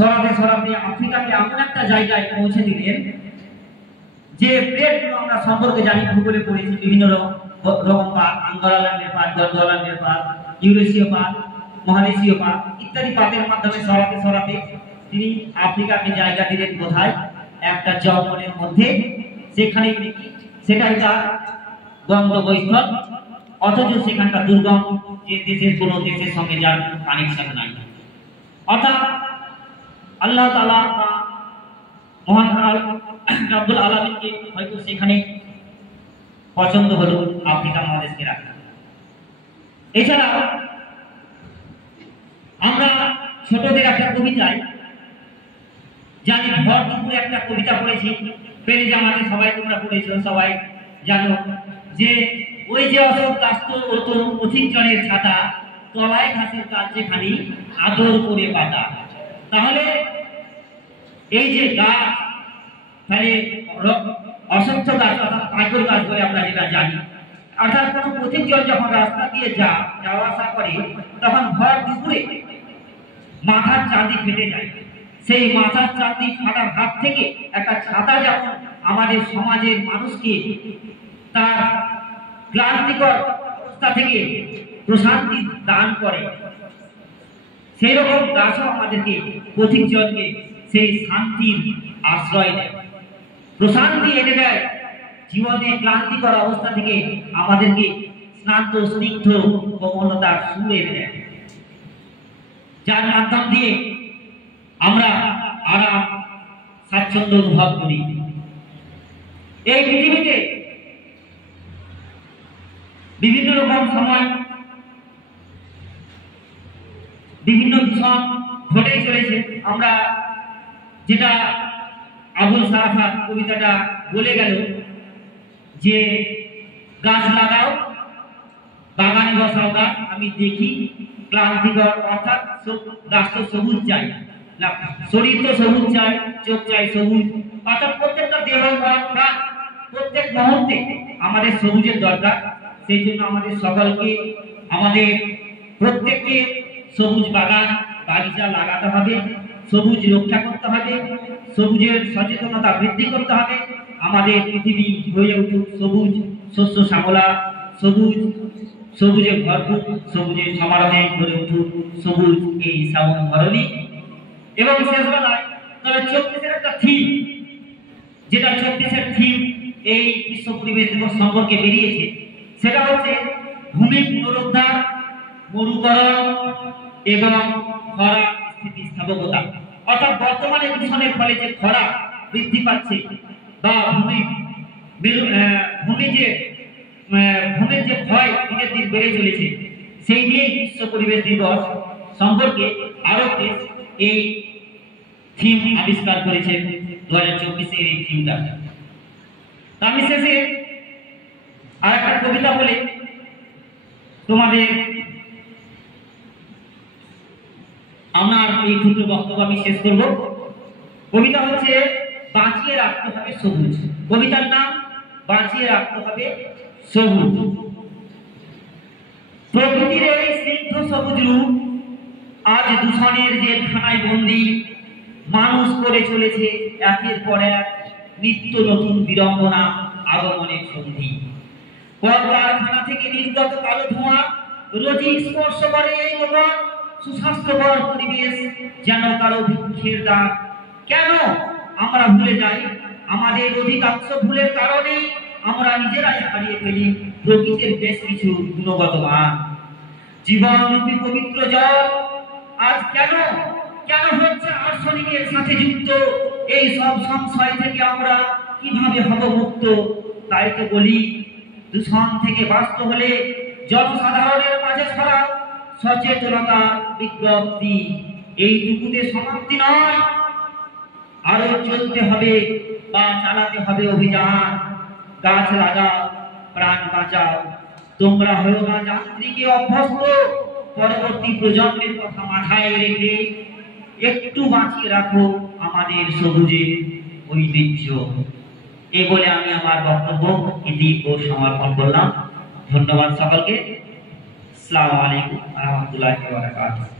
ছড়াতে ছড়াতে আফ্রিকাকে এমন একটা জায়গায় পৌঁছে দিলেন যে প্লেটগুলো আমরা সম্পর্কে জানি, ভূগোলে পড়েছি, বিভিন্ন রকম পাত, আঙ্গোরাল্যান্ডের পাত, গন্ডোয়াল্যান্ডের পাত, ইউরেশীয় পাত, মহাদেশীয় পাত ইত্যাদি পাতের মাধ্যমে ছড়াতে ছড়াতে তিনি আফ্রিকাকে জায়গা দিলেন কোথায়? একটা জঙ্গলের মধ্যে, সেখানে সেটাই তার গন্তব্যস্থল, অথচ সেখানটা দুর্গম, যে দেশের কোনো দেশের সঙ্গে যার কানেকশন নাই। অর্থাৎ আল্লাহ তাআলা বা মহান রব্বুল আলামিনকে হয়তো সেখানে পছন্দ হলো আফ্রিকা মহাদেশকে রাখা। এছাড়া আমরা ছোটদের একটা কবিতায় জানি, ভর দুপুরে একটা কবিতা পড়েছি, পেরে জামাতে সবাই তোমরা পড়েছো, সবাই জানো যে ওই যে অশোক কাস্ত অতন অধিক জনের ছাতা, তলায় ঘাসের কাছে খালি আদর করে পাতা। তাহলে এই যে গাছ, তাহলে অসংখ্য গাছ অর্থাৎ পাগল গাছ বলে আমরা যেটা জানি, অর্থাৎ কোনো পথিকজন যখন রাস্তা দিয়ে যাওয়া আসা করে তখন ভর দুপুরে মাথার চাঁদি ফেটে যায়। সেই মাথার চাঁদি ফাটার হাত থেকে একটা ছাতা যেমন আমাদের সমাজের মানুষকে তার ক্লান্তিকর অবস্থা থেকে প্রশান্তি দান করে, সেই রকম গাছও আমাদেরকে পথিকজনকে সেই শান্তির আশ্রয় দেয়, প্রশান্তি এনে দেয়, জীবনে ক্লান্তিকর অবস্থা থেকে আমাদেরকে স্নান্ত স্নিগ্ধ কোমলতার সুর এনে দেয়, যার মাধ্যম দিয়ে আমরা আরাম স্বাচ্ছন্দ্য অনুভব করি। এই পৃথিবীতে বিভিন্ন রকম সময় বিভিন্ন দূষণ ঘটেই চলেছে। আমরা যেটা আবুল সারাফাত কবিতাটা বলে গেল যে গাছ লাগাও বাগানে বসাও গাছ আমি দেখি ক্লান্তিকর, অর্থাৎ গাছ তো সবুজ চাই না, শরীর তো সবুজ চাই, চোখ চাই সবুজ, অর্থাৎ প্রত্যেকটা দেহ মন প্রাণ প্রত্যেক মুহূর্তে আমাদের সবুজের দরকার। সেই জন্য আমাদের সকলকে, আমাদের প্রত্যেককে সবুজ বাগান বাগিচা লাগাতে হবে, সবুজ রক্ষা করতে হবে, সবুজের সচেতনতা বৃদ্ধি করতে হবে। আমাদের পৃথিবী হয়ে উঠুক সবুজ, শস্য শ্যামলা, সবুজ, সবুজে ভরপুর, সবুজের সমারোহে গড়ে উঠুক সবুজ এই শ্রাবণ ধরণী। এবং শেষ বেলায় তারা 24-এর একটা থিম, যেটা 24-এর থিম এই বিশ্ব পরিবেশ দিবস সম্পর্কে বেরিয়েছে, সেটা হচ্ছে ভূমি পুনরুদ্ধার, মরুকরণ এবং খরা স্থিতিস্থাপকতা। অর্থাৎ বর্তমানে দূষণের ফলে যে খরা বৃদ্ধি পাচ্ছে বা ভূমির যে ক্ষয় দিনের দিন বেড়ে চলেছে, সেই নিয়ে বিশ্ব পরিবেশ দিবস সম্পর্কে আরো এই থিম আবিষ্কার করেছে 2024-এর এই থিমটা। আমি শেষে আর একটা কবিতা বলে তোমাদের আমার এই ক্ষুদ্র বক্তব্য আমি শেষ করব। কবিতা হচ্ছে বাঁচিয়ে রাখতে হবে সবুজ। কবিতার নাম বাঁচিয়ে রাখতে হবে সবুজ। প্রকৃতির এই স্নিগ্ধ সবুজ রূপ আজ দূষণের জেলখানায় বন্দী, মানুষ করে চলেছে একের পর এক নিত্য নতুন বিড়ম্বনা আগমনের সন্ধি। কলকারখানা থেকে নির্গত কালো ধোঁয়া রোজই স্পর্শ করে এই মন সুস্বাস্থ্যকর পরিবেশ যেন কারো ভিক্ষের দাগ। কেন আমরা ভুলে যাই? আমাদের অধিকাংশ ভুলের কারণে আমরা নিজেরাই হারিয়ে ফেলি প্রকৃতির বেশ কিছু গুণগত মান। জীবনরূপী পবিত্র জল আজ কেন হচ্ছে আর্সেনিকের সাথে যুক্ত? এই সব সংশয় থেকে আমরা কিভাবে হব মুক্ত? তাই তো বলি, দূষণ থেকে বাঁচতে হলে জনসাধারণের মাঝে ছড়াও সচেতনতা বিজ্ঞপ্তি। এইটুকুতে সমাপ্তি নয়, আরো চলতে হবে বা চালাতে হবে অভিযান। গাছ লাগাও, প্রাণ বাঁচাও, তোমরা হয়েও না যান্ত্রিকে অভ্যস্ত। পরবর্তী প্রজন্মের কথা মাথায় রেখে একটু বাঁচিয়ে রাখো আমাদের সবুজের ঐতিহ্য। এই বলে আমি আমার বক্তব্য ইতি ও সমর্পণ করলাম। ধন্যবাদ সকলকে। আসসালামু আলাইকুম ওয়া রাহমাতুল্লাহি ওয়া বারাকাতুহু।